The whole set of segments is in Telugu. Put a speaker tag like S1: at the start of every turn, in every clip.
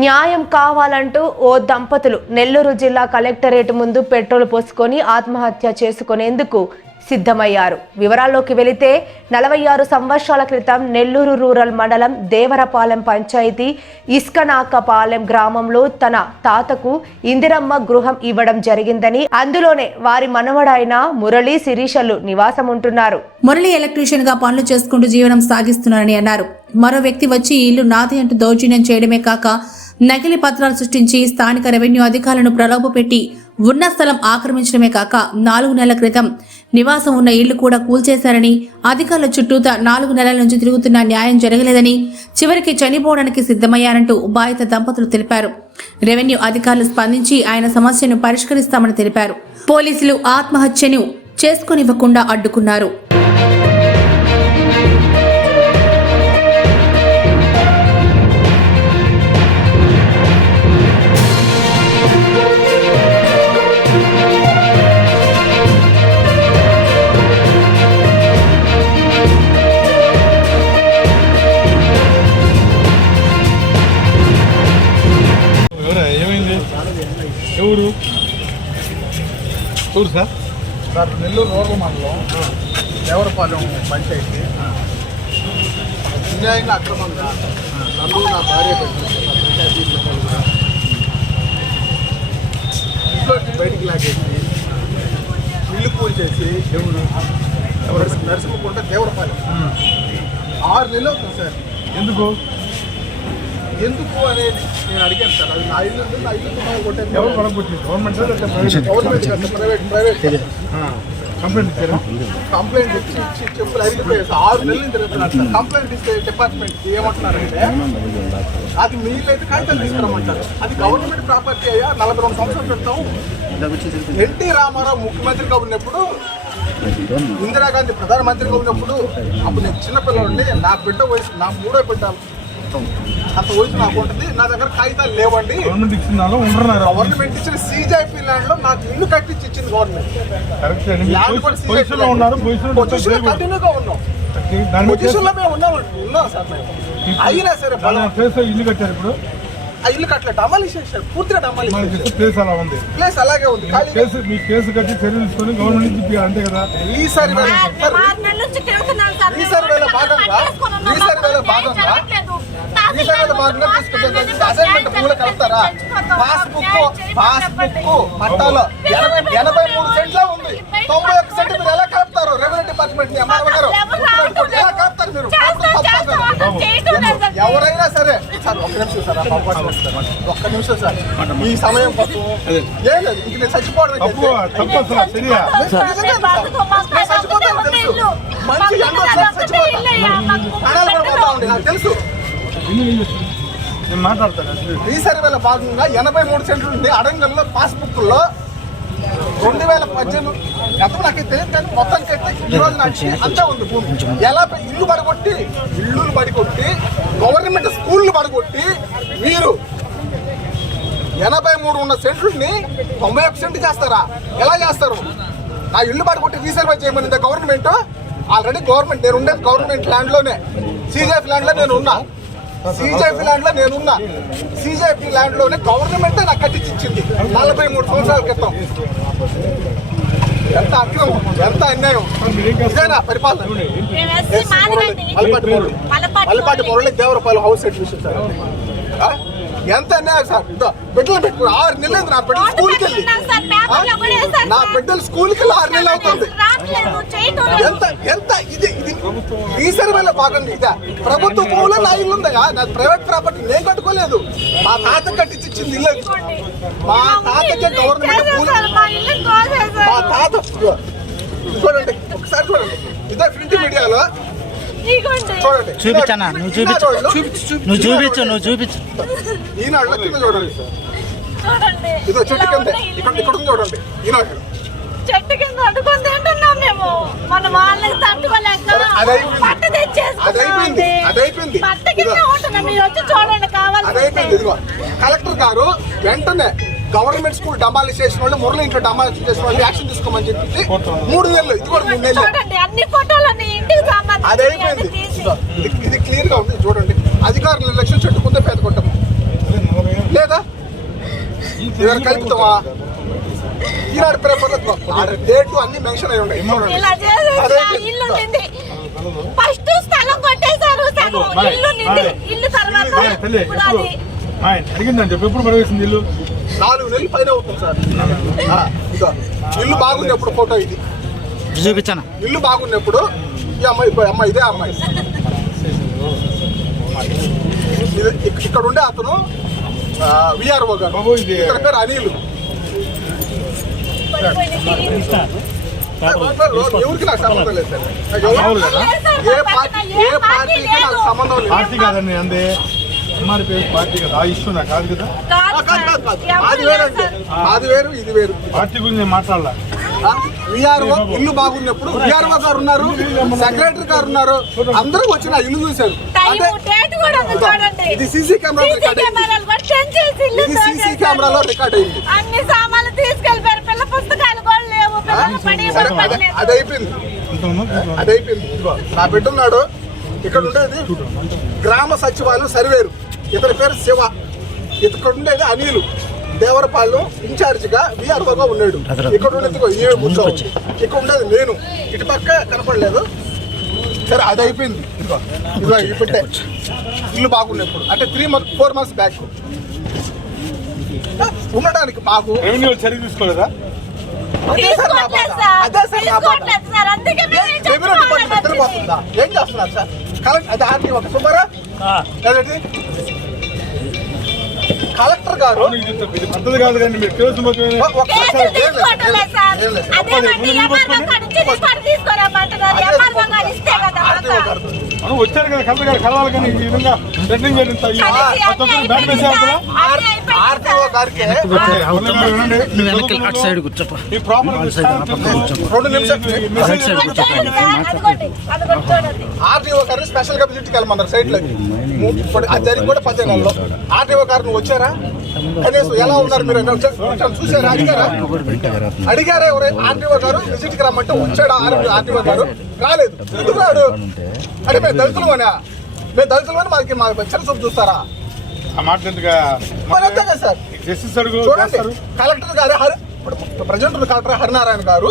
S1: న్యాయం కావాలంటూ ఓ దంపతులు నెల్లూరు జిల్లా కలెక్టరేట్ ముందు పెట్రోల్ పోసుకొని ఆత్మహత్య చేసుకునేందుకు సిద్ధమయ్యారు. వివరాల్లోకి వెళితే నలభై ఆరు సంవత్సరాల క్రితం నెల్లూరు రూరల్ మండలం దేవరపాలెం పంచాయతీ ఇస్కనాకపాలెం గ్రామంలో తన తాతకు ఇందిరమ్మ గృహం ఇవ్వడం జరిగిందని అందులోనే వారి మనవడైన మురళి శిరీషలు నివాసం ఉంటున్నారు
S2: మురళి ఎలక్ట్రీషియన్గా పనులు చేసుకుంటూ జీవనం సాగిస్తున్నారని అన్నారు. మరో వ్యక్తి వచ్చి ఇల్లు నాది అంటూ దౌర్జన్యం చేయడమే కాక నకిలీ పత్రాలు సృష్టించి స్థానిక రెవెన్యూ అధికారులను ప్రలోభపెట్టి ఉన్న స్థలం ఆక్రమించడమే కాక నాలుగు నెలల క్రితం నివాసం ఉన్న ఇల్లు కూడా కూల్చేశారని అధికారుల చుట్టూతా నాలుగు నెలల నుంచి తిరుగుతున్న న్యాయం జరగలేదని చివరికి చనిపోవడానికి సిద్ధమయ్యారంటూ బాధిత దంపతులు తెలిపారు. రెవెన్యూ అధికారులు స్పందించి ఆయన సమస్యను పరిష్కరిస్తామని తెలిపారు. పోలీసులు ఆత్మహత్యను చేసుకునివ్వకుండా అడ్డుకున్నారు.
S3: ఎవరు ఎవరు సార్.
S4: సార్ నెల్లూరు రూరల్ మండలం దేవరపాలెం పంచాయతీ. అన్యాయంగా అక్రమంగా నన్ను నా భార్య పెట్టిన ఇంట్లో బయటికి లాగేసి ఇల్లు కూల్ చేసి ఎవరు? ఎవరు? నరసింహకుంట దేవరపాలెం. ఆరు నెలలు అవుతుంది సార్.
S3: ఎందుకు?
S4: ఎందుకు అనేది నేను అడిగాను సార్. అది నా ఇల్లు నా ఇల్లు మనం కొట్టాను
S3: ఎవరు government private
S4: government private private
S3: complaint ఇచ్చారా?
S4: కంప్లైంట్ ఇచ్చి ఇచ్చి చెప్పులు అరిగిపోయాయి సార్. ఆరు నెలలు తిరుగుతున్నారు సార్. కంప్లైంట్ ఇస్తే డిపార్ట్మెంట్ ఏమంటున్నారంటే అది మీరు అయితే కాగితాలు తీసుకురమ్మంటారు. అది గవర్నమెంట్ ప్రాపర్టీ అయ్యా నలభై రెండు సంవత్సరాల క్రితం ఎన్టీ రామారావు ముఖ్యమంత్రిగా ఉన్నప్పుడు ఇందిరాగాంధీ ప్రధానమంత్రిగా ఉన్నప్పుడు అప్పుడు నేను చిన్నపిల్లలండి నా బిడ్డ వయసు నా మూడో బిడ్డ అంత వయసు నాకు ఉంటుంది. నా దగ్గర కాగితాలు లేవండి.
S3: గవర్నమెంట్ ఇచ్చిందాలో ఉంటున్నారు
S4: గవర్నమెంట్ ఇచ్చిన సీజైపీ ల్యాండ్లో నాకు ఇల్లు కట్టించి ఇచ్చింది గవర్నమెంట్ ల్యాండ్ కూడా
S3: పొజిషన్లో ఉన్నారు పొజిషన్
S4: పొజిషన్ కంటిన్యూగా ఉన్నాం. పొజిషన్లో మేము ఉన్నాం. ఉన్నాం సార్ మేము. అయినా సరే
S3: ఇల్లు కట్టారు ఇప్పుడు?
S4: ఆ ఇల్లు కట్టలే డమాలి చేశారు. పూర్తిగా డమాలి
S3: మనకి ఇస్తే ప్లేస్ అలా ఉంది.
S4: ప్లేస్ అలాగే ఉంది. ఖాళీ
S3: కేసు మీ కేసు కట్టి చర్యలు తీసుకొని గవర్నమెంట్ నుంచి అంతే కదా?
S4: ఈసారి వేళ- సార్,
S5: ఆరు నెలల నుంచి తిరుగుతున్నాం సార్.
S4: ఈ సర్వేలో భాగంగా-
S5: పట్టేసుకొని ఉన్నాం.
S4: ఈ సర్వేలో
S5: మాకు
S4: భాగంగా-
S5: జరగట్లేదు.
S4: ఈ సర్వేలో భాగంగా తీసుకుంటే అసైన్మెంట్ భూములు కలుపుతారా? పాస్బుక్ పాస్బుక్ పట్టాలో ఎనభై ఎనభై మూడు సెంట్ల ఉంది. తొంభై ఒక్క సెంట్ మీరు ఎలా కలుపుతారు? రెవెన్యూ డిపార్ట్మెంట్ని ఎంఆర్ఓ గారు? ఎలా కలుపుతారు మీరు. ఎవరైనా సరే. సార్ ఒక్క నిమిషం సార్. ఒక్క నిమిషం సార్. ఈ సమయం ఏం లేదు ఇంక నేను చచ్చిపోవడం చచ్చిపోతాను తెలుసు? ప్రాణాలు కూడా పోతా ఉంది నాకు తెలుసు?
S3: నేను మాట్లాడతాను.
S4: భాగంగా ఎనభై మూడు సెంట్లు ఉంది అడంగల్లో పాస్బుక్లో రెండు వేల పద్దెనిమిది గతం నాకు తెలియదు కానీ మొత్తానికి అయితే ఈ రోజు నాకు అంతా ఉంది భూమి. ఎలా ఇల్లు పడగొట్టి ఇల్లులు పడగొట్టి గవర్నమెంట్ స్కూళ్ళు పడగొట్టి మీరు ఎనభై మూడు ఉన్న సెంట్లని తొంభై ఒక్క సెంట్ చేస్తారా? ఎలా చేస్తారు? నా ఇల్లు పడగొట్టి రీసర్వే చేయమని గవర్నమెంట్ ఆల్రెడీ గవర్నమెంట్ నేను ఉండేది గవర్నమెంట్ ల్యాండ్లోనే లోనే ల్యాండ్లో నేను ఉన్నా. సీజేపీ ల్యాండ్లో నేనున్నా. సీజేపీ ల్యాండ్లోనే గవర్నమెంట్ నాకు కట్టించి ఇచ్చింది నలభై మూడు సంవత్సరాల క్రితం. ఎంత అక్రమం ఎంత అన్యాయం. ఇదేనా పరిపాలన?
S5: మాదిగండి.
S4: మల్లపాటి మురళి. దేవరపాలెం హౌస్ సెట్ విషయం సార్? ఎంత అన్యాయం సార్? బిడ్డలు పెట్టుకుని ఆరు నెలలు నా బిడ్డలు
S5: రోడ్డు
S4: స్కూల్కి వెళ్ళి. నా. బిడ్డలు స్కూల్కి వెళ్ళి ఆరు నెలలు అవుతుంది. ఎంత ఎంత ఇది ఇది ఈ సర్వేలో భాగంగా ఇదా? ప్రభుత్వ భూములో నా ఇల్లు ఉందా నా ప్రైవేట్ ప్రాపర్టీ నేను కట్టుకోలేదు. మా తాత కట్టించి ఇచ్చింది ఇల్లు. మా తాతకే గవర్నమెంట్ భూములు.
S5: మా
S4: తాత చూడండి ఒకసారి చూడండి. ఇదే ప్రింట్ మీడియాలో
S6: చూపించన్నా నువ్వు చూపించు. నువ్వు చూపించు నువ్వు చూపించు.
S4: చూడండి
S5: చూడండి.
S4: ఇదో చెట్టు కింద.
S5: ఉన్న ఇల్లు.
S4: ఇక్కడ ఇక్కడ ఉంది చూడండి. ఈనాడు
S5: చెట్టు కింద అడ్డుకొని తింటున్నాం మేము. మన తట్టుకోలేక. పట్ట. పట్ట కింద. ఉంటున్నాం. మీరు వచ్చి చూడండి కావాలి
S4: అది అయిపోయింది ఇదిగో. కలెక్టర్ గారు వెంటనే గవర్నమెంట్ స్కూల్ డమాలి చేసిన వాళ్ళు మురళి ఇంట్లో డమాలి చేసిన వాళ్ళు యాక్షన్ తీసుకోమని చెప్పి మూడు నెలలు ఇది కూడా మూడు నెలలు.
S5: చూడండి అన్ని ఫోటోలు ఇంటికి
S4: అది
S5: సంబంధించి
S4: అయిపోయింది
S5: తీసి.
S4: ఇదిగో, ఇది- క్లియర్గా ఉంది చూడండి. అధికారుల నిర్లక్ష్యం చెట్టు కుందే పేద కొట్టము లేదా? ఇవాళ కలుపుతావా? ఈనాడు పేపర్లో ఆడ డేటు అన్ని మెన్షన్ అయి ఉన్నాయి చూడండి.
S5: ఫస్ట్ స్థలం కొట్టేశారు ఇల్లు నిండి. ఇల్లు తర్వాత
S3: అడిగిందని చెప్పి. ఎప్పుడు పడవేసింది ఇల్లు?
S4: నాలుగు నెలలు పైన అవుతుంది సార్ ఇల్లు బాగున్నప్పుడు ఫోటో ఇది
S6: చూపించానా
S4: ఇల్లు బాగున్నప్పుడు ఈ అమ్మాయి అమ్మాయి ఇదే అమ్మాయి ఇక్కడ ఉండే అతను విఆర్ఓ గారు ఇతని పేరు అనిల్ ఎవరికి నాకు సంబంధం లేదు ఏ పార్టీ ఏ పార్టీకి నాకు సంబంధం లేదు
S3: పార్టీ కాదండి అందే పేరు పార్టీ కదా ఆ ఇష్యూ నాకు కాదు కదా
S4: అది. అది వేరు ఇది వేరు.
S3: పార్టీ గురించి నేను మాట్లాడాల?
S4: విఆర్ఓ ఇల్లు బాగున్నప్పుడు విఆర్ఓ గారు ఉన్నారు సెక్రటరీ గారు ఉన్నారు అందరూ వచ్చి నా ఇల్లు చూశారు. ఇది సీసీ కెమెరా
S5: సీసీ కెమెరాలు
S4: ఇది సీసీ రికార్డ్ అయింది.
S5: అన్ని సామాన్లు తీసుకెళ్ళిపోయారు. పిల్ల పుస్తకాలు కూడా లేవు. పిల్లలు పని
S4: సరే
S5: పని
S4: అది- అయిపోయింది? అది అయిపోయింది నా బిడ్డ ఉన్నాడు. ఇక్కడ ఉండేది గ్రామ సచివాలయం సర్వేరు. ఇతని పేరు శివ. ఇక్కడ ఉండేది అనిలు. దేవరపాలెం ఇన్ఛార్జిగా విఆర్ఓగా ఉన్నాడు. ఇక్కడ ఉండేది ఉంది. ఇక్కడ ఉండేది నేను. ఇటు పక్క కనపడలేదు. సరే అది అయిపోయింది. ఇదిగో ఇదిగో పెట్టే ఇల్లు బాగున్నప్పుడు అంటే three month four months back ఉండడానికి మాకు
S3: రెవెన్యూ చర్య తీసుకోలేదా?
S4: అదే సార్ నా బాధ. అదే సార్ నా బాధ.
S5: ఏం
S4: రెవెన్యూ డిపార్ట్మెంట్ నిద్రపోతుందా? ఏం చేస్తున్నారు సార్? కలెక్టర్ అది ఆర్టీ ఒక అదేంటి కలెక్టర్ గారు
S3: కాదు కానీ మీరు కేసు
S5: తీసుకురమ్మంటున్నారు.
S3: మనం వచ్చారు కదా కలెక్టర్ గారు కలవాలి కానీ ఈ విధంగా థ్రెటనింగ్ చేయడం
S5: అయిపోయింది
S4: ఆర్టీఓ గారిని స్పెషల్గా విజిట్ వెళ్ళమన్నారు సైట్లో అది జరిగి కూడా పది నెలల్లో ఆర్టీఓ గారు నువ్వు వచ్చారా? కనీసం ఎలా ఉన్నారు మీరు? చూసారా? అడిగారా? అడిగారా ఎవరు ఆర్టీఓ గారు విజిట్కి రమ్మంటే వచ్చాడా? ఆర్టీఓ గారు? రాలేదు. ఎందుకు రాడు? అంటే మేము దళితులు అనా మేము దళితులు అని మాకు మా చిన్న చూపు చూస్తారా? చూడండి కలెక్టర్ గారు హరి ఇప్పుడు ప్రజెంట్ కలెక్టర్ హరినారాయణ గారు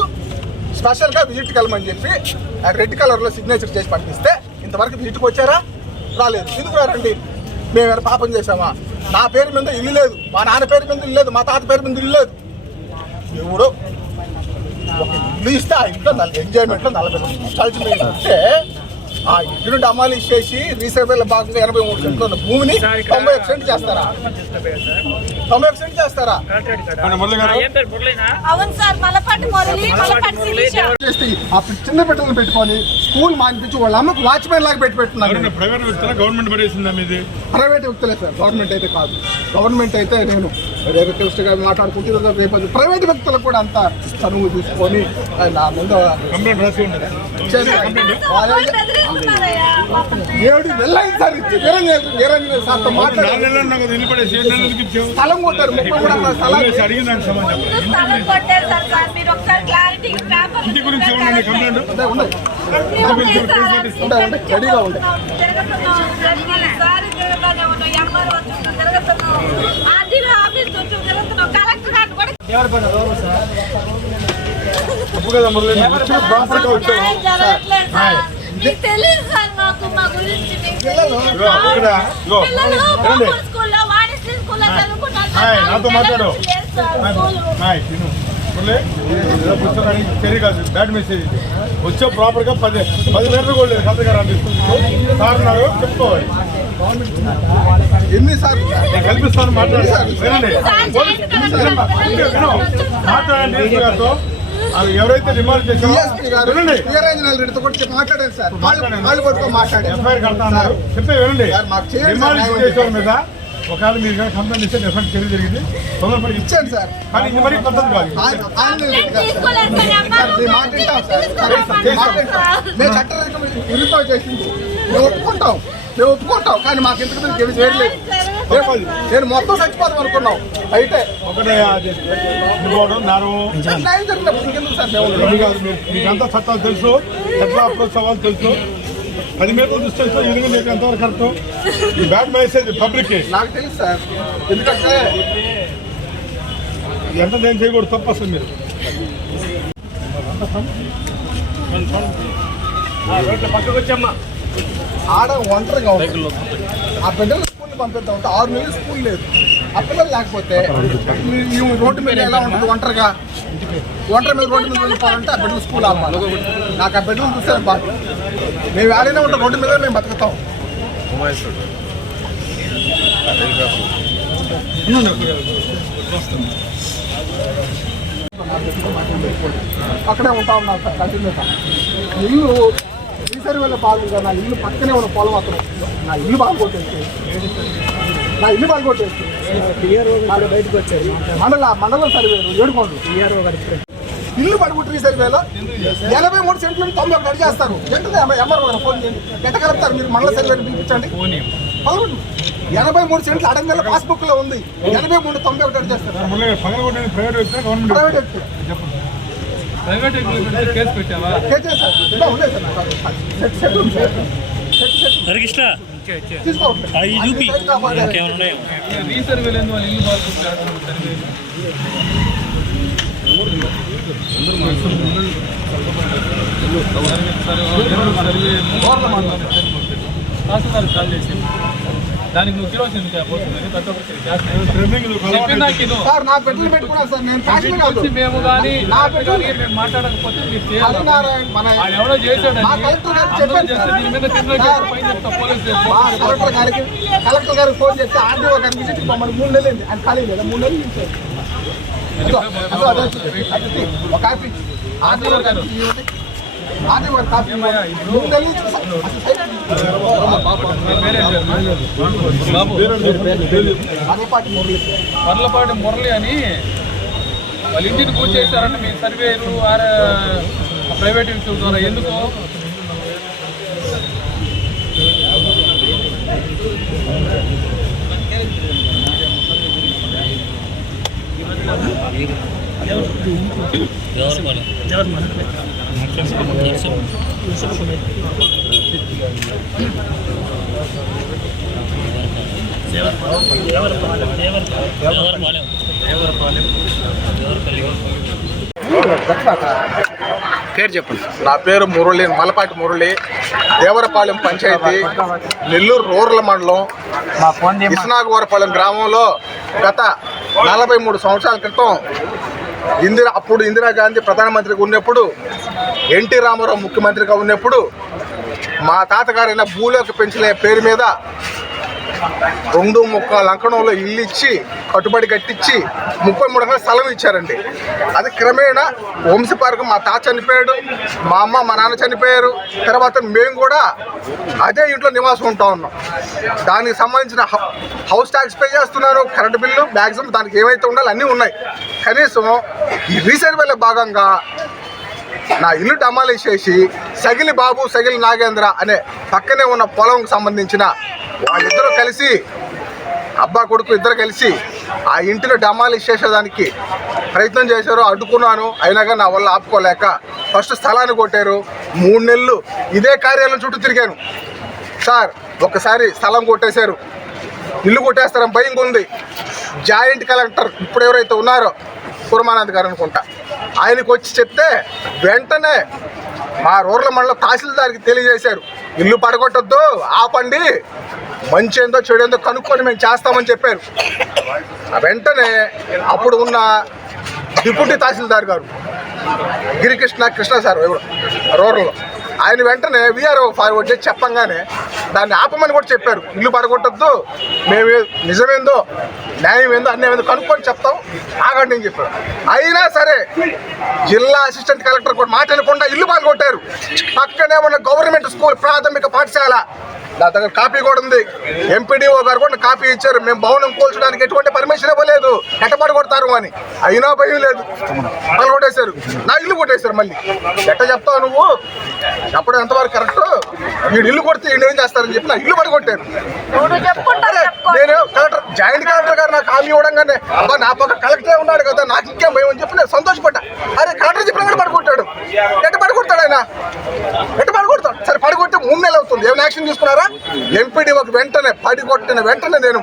S4: స్పెషల్గా విజిట్ వెళ్ళమని చెప్పి రెడ్ కలర్లో సిగ్నేచర్ చేసి పంపిస్తే ఇంతవరకు విజిట్కి వచ్చారా? రాలేదు. ఎందుకు రారండి? మేము ఏమైనా పాపం చేసామా నా పేరు మీద ఇల్లు లేదు. మా నాన్న పేరు మీద ఇల్లు లేదు. మా తాత పేరు మీద ఇల్లు లేదు. ఎవడో ఒక ఇల్లు ఇస్తే ఆ ఇంట్లో ఎంజాయ్మెంట్లో నలభై సంవత్సరాలు ఇస్తే ఆ ఇంటిని డమాలు ఇచ్చేసి రీసర్వేల భాగంగా ఎనభై మూడు సెంట్లు ఉన్న భూమిని తొంభై ఒక సెంట్ చేస్తారా? తొంభై ఒక సెంట్ చేస్తారా?
S3: గారు
S4: ఆ చిన్న బిడ్డలను పెట్టుకొని స్కూల్ మానిపించి వాళ్ళ అమ్మకు వాచ్మెన్ లాగా పెట్టి పెట్టున్నారు.
S3: ప్రైవేట్ వ్యక్తుల గవర్నమెంట్ పడేసిందా
S4: ప్రైవేట్ వ్యక్తులే సార్ గవర్నమెంట్ అయితే కాదు. గవర్నమెంట్ అయితే నేను రేపు గా మాట్లాడుకుంటే ఈరోజు రేపు ప్రైవేట్ వ్యక్తులకు కూడా అంత చనువు తీసుకొని నా ముందు
S3: కంప్లైంట్ రాసి ఉండదు
S4: ఏడు వెళ్ళైంది సార్ ఇచ్చి నిరంజన్ సార్తో మాట్లాడారు. స్థలం కొట్టారు. ముప్పై కూడా. రెడీగా
S5: తిరుగుతున్నాం. ఆర్డీఓ ఆఫీస్ చుట్టూ తిరుగుతున్నాం. కలెక్టర్ కూడా
S3: తప్పు కదా మురళి నువ్వు వచ్చిన ప్రాపర్గా వచ్చావు
S5: న్యాయం జరగట్లేదు సార్. మీకు తెలియదు సార్ మాకు మా గురించి మీకు తెలియదు.
S3: ఇగో, ఇక్కడ, ఇగో,
S5: పిల్లలు
S3: రండి.
S5: గవర్నమెంట్ స్కూల్లో వాణిజ్య స్కూల్లో చదువుకుంటారు సార్.
S3: హాయ్,
S5: మాకు
S3: నాతో మాట్లాడు. తిను. పుస్తకానికి చర్య కాదు బ్యాడ్ మెసేజ్ ఇది వచ్చే ప్రాపర్గా పది పది లీటర్లు కూడా లేదు కలెక్టర్ గారు అందిస్తుంది సార్ ఉన్నారు చెప్పుకోవాలి
S4: ఎన్నిసార్లు
S3: నేను కల్పిస్తాను. మాట్లాడండి డీఎస్పీ గారితో అది ఎవరైతే రిమాండ్ చేశారో
S4: రెడ్డితో కూడా చెప్పి మాట్లాడారు సార్. వాళ్ళు మాట్లాడారు.
S3: ఎఫ్ఐఆర్ చెప్పే వినండి. రిమాండ్ మీద ఒకవేళ మీరు కానీ కంప్లైంట్ ఇస్తే డెఫినెట్ చర్య జరిగింది. తొందరపడి
S4: ఇచ్చాను సార్.
S3: కానీ ఇది మరి పద్ధతి కాదు.
S4: మేము చట్టం చేసింది మేము ఒప్పుకుంటాం. మేము ఒప్పుకుంటాం. కానీ మాకు ఇంతకు మీద గెలిచి వేయలేదు రేపు నేను మొత్తం చచ్చిపోతాం అనుకున్నాం అయితే
S3: ఒకటే
S4: సార్
S3: మీకంతా చట్టాలు తెలుసు. ఎట్లా అప్రోచ్ అవ్వాలి తెలుసు. పది మీటర్ల డిస్టెన్స్లో ఇరుగు మీకు ఎంతవరకు కరెక్ట్ ఈ బ్యాడ్ మెసేజ్ పబ్లిక్
S4: నాకు తెలుసు సార్. ఎందుకంటే
S3: ఎంత నేను చేయకూడదు తప్పు అసలు మీరు.
S4: ఆడ ఒంటరిగా. ఆ బిడ్డలు స్కూల్ పంపిద్దాం అంటే ఆరు నెలలు స్కూల్ లేదు. ఆ పిల్లలు లేకపోతే ఈ- రోడ్డు మీద ఎలా ఉంటుంది ఒంటరిగా? ఒంటరి మీద రోడ్డు మీద వెళ్తారంటే ఆ బిడ్డలు స్కూల్ ఆపాలి నాకు ఆ బిడ్డలు చూసారు బాగా మేము ఆడైనా ఉంటాం రోడ్డు మీద మేము బతుకుతాం. అక్కడే ఉంటా ఉన్నాను సార్ కంటిన్యూగా ఇల్లు రీసర్వ్ వల్ల బాగుంది నా ఇల్లు పక్కనే ఉన్న పొలం అక్కడ నా ఇల్లు బాగా కొట్టేసి నా ఇల్లు బాగా కొట్టేసి బయటకు వచ్చారు. మండల మండలం సర్వేరు ఏడుకోండి ఇల్లు పడుకుంటు రీసర్వేలో ఎనభై మూడు సెంట్లు తొంభై ఒకటి అడిగేస్తారు. వెంటనే ఎంఆర్ఓ గారు ఫోన్ చేయండి. ఎట్ట కలుపుతారు మీరు మండల సర్వేని పిలిపించండి? పదకొండు. ఎనభై మూడు సెంట్లు అడంగల్ పాస్బుక్లో ఉంది. ఎనభై మూడు తొంభై ఒకటి అడిగేస్తారు.
S3: ప్రైవేట్
S4: ప్రైవేట్
S7: ఎగ్జిబిషన్ కేసు పెట్టావా
S6: హరికృష్ణ అవి చూపి
S7: వాళ్ళు ఇల్లు బాగుంటారు సర్వే కాల్ చేసి దానికి నువ్వు కిరోసిన్ పోతుంది ప్రతి ఒక్కరికి చెప్పిన నాకు ఇను.
S4: సార్ నా బిడ్డలు పెట్టుకున్నాను సార్ నేను కాశ్మీర్ కాదు
S7: వచ్చి మేము కానీ మేము మాట్లాడకపోతే మీరు చేయాలి
S4: గారు చెప్పండి
S7: చేస్తే
S4: సార్.
S7: దీని మీద క్రిమినల్ కేసు ఫైన్ చేస్తాం పోలీస్
S4: కలెక్టర్ గారికి కలెక్టర్ గారికి ఫోన్ చేస్తే ఆర్డీఓ గారికి విజిట్ మమ్మల్ని మూడు నెలలు అయింది ఆయన ఖాళీ లేదా మూడు నెలలు ఒక కాపీ ఆర్డీఓ గారికి
S7: పర్లపాటి మురళి అని వాళ్ళ ఇంటిని పూజ చేశారంటే మీ సర్వేలు ప్రైవేట్ ఇన్స్టిట్యూట్ ద్వారా ఎందుకు?
S6: పేరు చెప్పండి
S4: నా పేరు మురళి మలపాటి మురళి. దేవరపాలెం పంచాయతీ నెల్లూరు రూరల్ మండలం ఇస్నాగవరపాలెం గ్రామంలో గత నలభై మూడు సంవత్సరాల క్రితం ఇందిరా అప్పుడు ఇందిరాగాంధీ ప్రధానమంత్రిగా ఉన్నప్పుడు ఎన్టీ రామారావు ముఖ్యమంత్రిగా ఉన్నప్పుడు మా తాతగారైన భూలోకి పెంచిన పేరు మీద రెండు ముక్క లంకణంలో ఇల్లు ఇచ్చి కట్టుబడి కట్టించి ముప్పై మూడు ఎకరాల స్థలం ఇచ్చారండి. అది క్రమేణా వంశపారకం మా తాత చనిపోయాడు మా అమ్మ మా నాన్న చనిపోయారు. తర్వాత మేము కూడా అదే ఇంట్లో నివాసం ఉంటా ఉన్నాం. దానికి సంబంధించిన హౌ- హౌస్ ట్యాక్స్ పే చేస్తున్నారు కరెంటు బిల్లు మ్యాక్సిమం దానికి ఏవైతే ఉండాలో అన్నీ ఉన్నాయి. కనీసం ఈ రీసర్వేలో భాగంగా నా ఇల్లు డమాలేసేసి సగిలి బాబు సగిలి నాగేంద్ర అనే పక్కనే ఉన్న పొలంకు సంబంధించిన వాళ్ళిద్దరూ కలిసి అబ్బా కొడుకు ఇద్దరు కలిసి ఆ ఇంటిని డమాలిష్ చేసేదానికి ప్రయత్నం చేశారు అడ్డుకున్నాను. అయినా కానీ నా వల్ల ఆపుకోలేక ఫస్ట్ స్థలాన్ని కొట్టారు. మూడు నెలలు ఇదే కార్యాలయం చుట్టూ తిరిగాను. సార్ ఒకసారి స్థలం కొట్టేశారు. ఇల్లు కొట్టేస్తారని భయం ఉంది. జాయింట్ కలెక్టర్ ఇప్పుడు ఎవరైతే ఉన్నారో కురమానంద్ గారు అనుకుంటా ఆయనకు వచ్చి చెప్తే వెంటనే మా రూరల్ మండలం తహసీల్దార్కి తెలియజేశారు. ఇల్లు పడగొట్టద్దు ఆపండి. మంచి ఏందో చెడు ఏందో కనుక్కొని మేము చేస్తామని చెప్పారు. ఆ వెంటనే అప్పుడు ఉన్న డిప్యూటీ తహసీల్దార్ గారు గిరికృష్ణ కృష్ణ సార్ ఎవరు రూరల్లో ఆయన వెంటనే విఆర్ఓ ఫార్వర్డ్ చేసి చెప్పంగానే దాన్ని ఆపమని కూడా చెప్పారు. ఇల్లు పడగొట్టద్దు మేము నిజమేందో న్యాయం ఏందో అన్నీ ఏందో కనుక్కొని చెప్తాం. ఆగండి అని చెప్పారు అయినా సరే జిల్లా అసిస్టెంట్ కలెక్టర్ కూడా మాట వినకుండా ఇల్లు పడగొట్టారు పక్కనే ఉన్న గవర్నమెంట్ స్కూల్ ప్రాథమిక పాఠశాల. నా దగ్గర కాపీ కూడా ఉంది. ఎంపీడీఓ గారు కూడా కాపీ ఇచ్చారు. మేము భవనం కూల్చడానికి ఎటువంటి పర్మిషన్ ఇవ్వలేదు. ఎట్టబడి కొడతారు అని. అయినా భయం లేదు. వాళ్ళు కొట్టేశారు నా ఇల్లు కొట్టేశారు మళ్ళీ. ఎట్ట చెప్తావు నువ్వు? చెప్పడం ఎంతవరకు కరెక్ట్ వీడు ఇల్లు కొడితే వీడు ఏం చేస్తారని చెప్పి నా ఇల్లు పడి కొట్టారు నేను కలెక్టర్ జాయింట్ కలెక్టర్ గారు నాకు హామీ ఇవ్వడంగానే అబ్బా నా పక్క కలెక్టరే ఉన్నాడు కదా నాకు ఇంకేం భయం అని చెప్పి నేను సంతోషపడ్డా. అరే కలెక్టర్ చెప్పిన కూడా పడుకుంటాడు ఎట్ట పడుకుంటాడు ఆయన? ఎట్ట పడుకుంటాడు సరే పడుకుంటే మూడు నెలలు అవుతుంది. ఏమైనా యాక్షన్ తీసుకున్నారా? ఒక వెంటనే పడి కొట్టిన వెంటనే నేను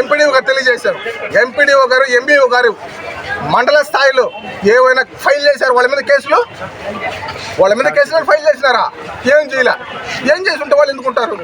S4: ఎంపీడీఓ గారు తెలియజేశాను ఎంపీడీఓ గారు ఎంబీఓ గారు మండల స్థాయిలో ఏమైనా ఫైల్ చేశారు వాళ్ళ మీద కేసులు? వాళ్ళ మీద కేసులు ఫైల్ చేసినారా? ఏం చేయలే. ఏం చేసి ఉంటే వాళ్ళు ఎందుకుంటారు?